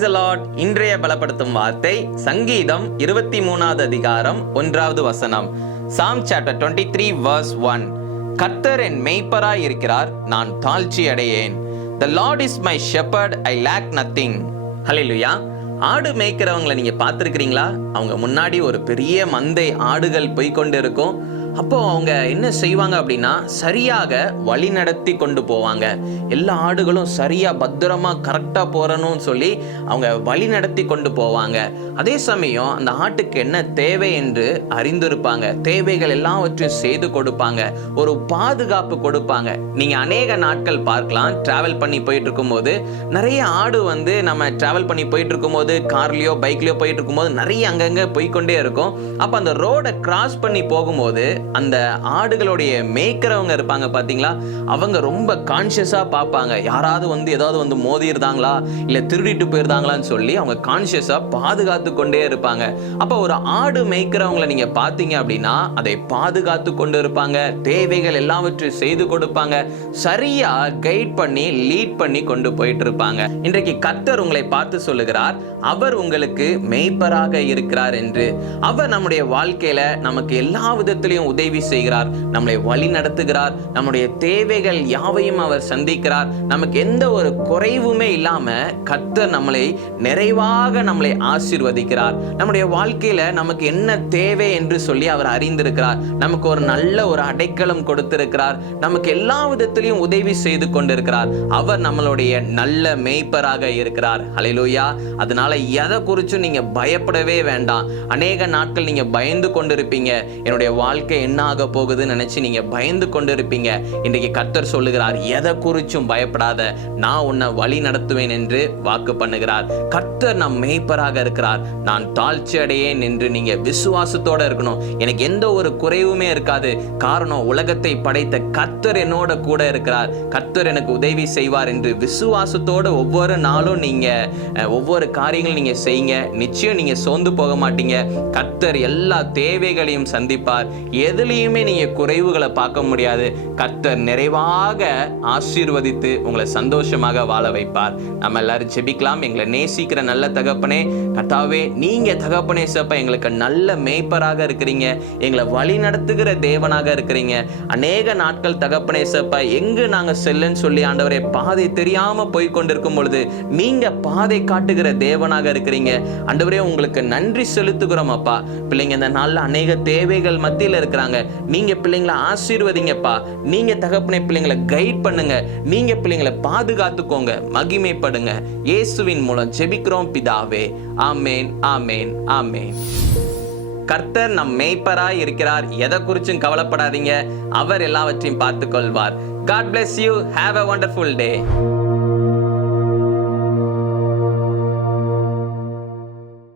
Lord இன்றைய பலப்படுத்தும் வார்த்தை சங்கீதம் இருபத்தி மூணாவது அதிகாரம் ஒன்றாவது வசனம். Psalm chapter twenty three verse one கர்த்தர் என் மெய்ப்பராய் இருக்கிறார் நான் தாழ்ச்சி அடையேன். The lord is my shepherd I lack nothing hallelujah ஆடு மேய்க்கிறவங்களை நீங்க பார்த்துருக்கிறீங்களா? அவங்க முன்னாடி ஒரு பெரிய மந்தை ஆடுகள் போய்கொண்டு இருக்கும் அப்போ அவங்க என்ன செய்வாங்க அப்படின்னா சரியாக வழி நடத்தி கொண்டு போவாங்க. எல்லா ஆடுகளும் சரியாக பத்திரமா கரெக்டாக போகிறணும்னு சொல்லி அவங்க வழி நடத்தி கொண்டு போவாங்க. அதே சமயம் அந்த ஆட்டுக்கு என்ன தேவை என்று அறிந்திருப்பாங்க. தேவைகள் எல்லாவற்றையும் செய்து கொடுப்பாங்க. ஒரு பாதுகாப்பு கொடுப்பாங்க. நீங்க அநேக நாட்கள் பார்க்கலாம். டிராவல் பண்ணி போயிட்டு இருக்கும்போது நிறைய ஆடு வந்து நம்ம டிராவல் பண்ணி போயிட்டு இருக்கும்போது கார்லயோ பைக்லயோ போயிட்டு இருக்கும்போது நிறைய அங்கங்கே போய்க்கொண்டே இருக்கும். அப்போ அந்த ரோடை கிராஸ் பண்ணி போகும்போது அந்த ஆடுகளுடைய மேய்க்கிறவங்க இருப்பாங்க பார்த்தீங்களா அவங்க ரொம்ப கான்சியஸா பார்ப்பாங்க. யாராவது வந்து ஏதாவது வந்து மோதிருந்தாங்களா இல்லை திருடிட்டு போயிருந்தாங்களான்னு சொல்லி அவங்க கான்சியஸா பாதுகாத்து கொண்டே இருப்பாங்க. அப்போ ஒரு ஆடு மேய்க்கிறவங்களை நீங்கள் பார்த்தீங்க அப்படின்னா அதை பாதுகாத்து கொண்டு இருப்பாங்க. தேவைகள் எல்லாவற்றையும் செய்து கொடுப்பாங்க. சரியா கைட் பண்ணி லீட் பண்ணி கொண்டு போயிட்டு இருப்பாங்க. இன்றைக்கு கத்தர் உங்களை பார்த்து சொல்லுகிறார் அவர் உங்களுக்கு மெய்ப்பராக இருக்கிறார் என்று. அவர் நம்முடைய வாழ்க்கையில நமக்கு எல்லா விதத்திலையும் உதவி செய்கிறார் நம்மளை வழி நடத்துகிறார் நம்முடைய தேவைகள் யாவையும் அவர் சந்திக்கிறார். நமக்கு எந்த ஒரு குறைவுமே இல்லாம கத்தர் நம்மளை நிறைவாக நம்மளை ஆசீர்வதிக்கிறார். நம்முடைய வாழ்க்கையில நமக்கு என்ன தேவை என்று சொல்லி அவர் அறிந்திருக்கிறார். நமக்கு ஒரு நல்ல ஒரு அடைக்கலம் கொடுத்திருக்கிறார். நமக்கு எல்லா விதத்திலையும் உதவி செய்து கொண்டிருக்கிறார். அவர் நம்மளுடைய நல்ல மேய்ப்பராக இருக்கிறார். ஹalleluya. அதனால எதை குறிச்சும் நீங்க பயப்படவே வேண்டாம். அநேக நாட்கள் நீங்க பயந்து கொண்டிருப்பீங்க. என்னுடைய வாழ்க்கை என்ன ஆக போகுதுன்னு நினைச்சு நீங்க பயந்து கொண்டு இருப்பீங்க இன்றைக்கு கர்த்தர் சொல்லுகிறார் எதை குறிச்சும் பயப்படாத நான் உன்னை வழி நடத்துவேன் என்று வாக்கு பண்ணுகிறார். கர்த்தர் நம் மேய்ப்பராக இருக்கிறார். நான் தாழ்ச்சி அடையேன் என்று நீங்க விசுவாசத்தோட இருக்கணும். எனக்கு எந்த ஒரு குறைவுமே இருக்காது. காரணம் உலகத்தை படைத்த கர்த்தர் என்னோட கூட இருக்கிறார். கர்த்தர் எனக்கு உதவி செய்வார் என்று விசுவாசத்தோட ஒவ்வொரு நாளும் நீங்க ஒவ்வொரு காரியங்களும் நீங்க செய்யுங்க. நிச்சயம் நீங்க சோர்ந்து போக மாட்டீங்க. கர்த்தர் எல்லா தேவைகளையும் சந்திப்பார். எதுலேயுமே நீங்கள் குறைவுகளை பார்க்க முடியாது. கத்தர் நிறைவாக ஆசீர்வதித்து உங்களை சந்தோஷமாக வாழ வைப்பார். நம்ம எல்லாரும் ஜெபிக்கலாம். எங்களை நேசிக்கிற நல்ல தகப்பனே கர்த்தாவே நீங்க தகப்பனே சப்ப எங்களுக்கு நல்ல மேய்ப்பராக இருக்கிறீங்க. எங்களை வழி நடத்துகிற தேவனாக இருக்கிறீங்க. அநேக நாட்கள் தகப்பனே சப்ப எங்கு நாங்க செல்லுன்னு சொல்லி ஆண்டவரே பாதை தெரியாம போய் கொண்டிருக்கும் பொழுது நீங்க பாதை காட்டுகிற தேவனாக இருக்கிறீங்க. ஆண்டவரே உங்களுக்கு நன்றி செலுத்துகிறோம் அப்பா. பிள்ளைங்க இந்த நாளில் அநேக தேவைகள் மத்தியில் இருக்கிற இருக்கிறாங்க நீங்கள் பிள்ளைங்களை ஆசீர்வதிங்கப்பா. நீங்கள் தகப்பனை பிள்ளைங்களை கைட் பண்ணுங்க. நீங்கள் பிள்ளைங்களை பாதுகாத்துக்கோங்க. மகிமைப்படுங்க. இயேசுவின் மூலம் ஜெபிக்கிறோம் பிதாவே. ஆமேன் ஆமேன் ஆமேன். கர்த்தர் நம் மேய்ப்பராய் இருக்கிறார். எதை குறிச்சும் கவலைப்படாதீங்க. அவர் எல்லாவற்றையும் பார்த்துக் கொள்வார் god bless you have a wonderful day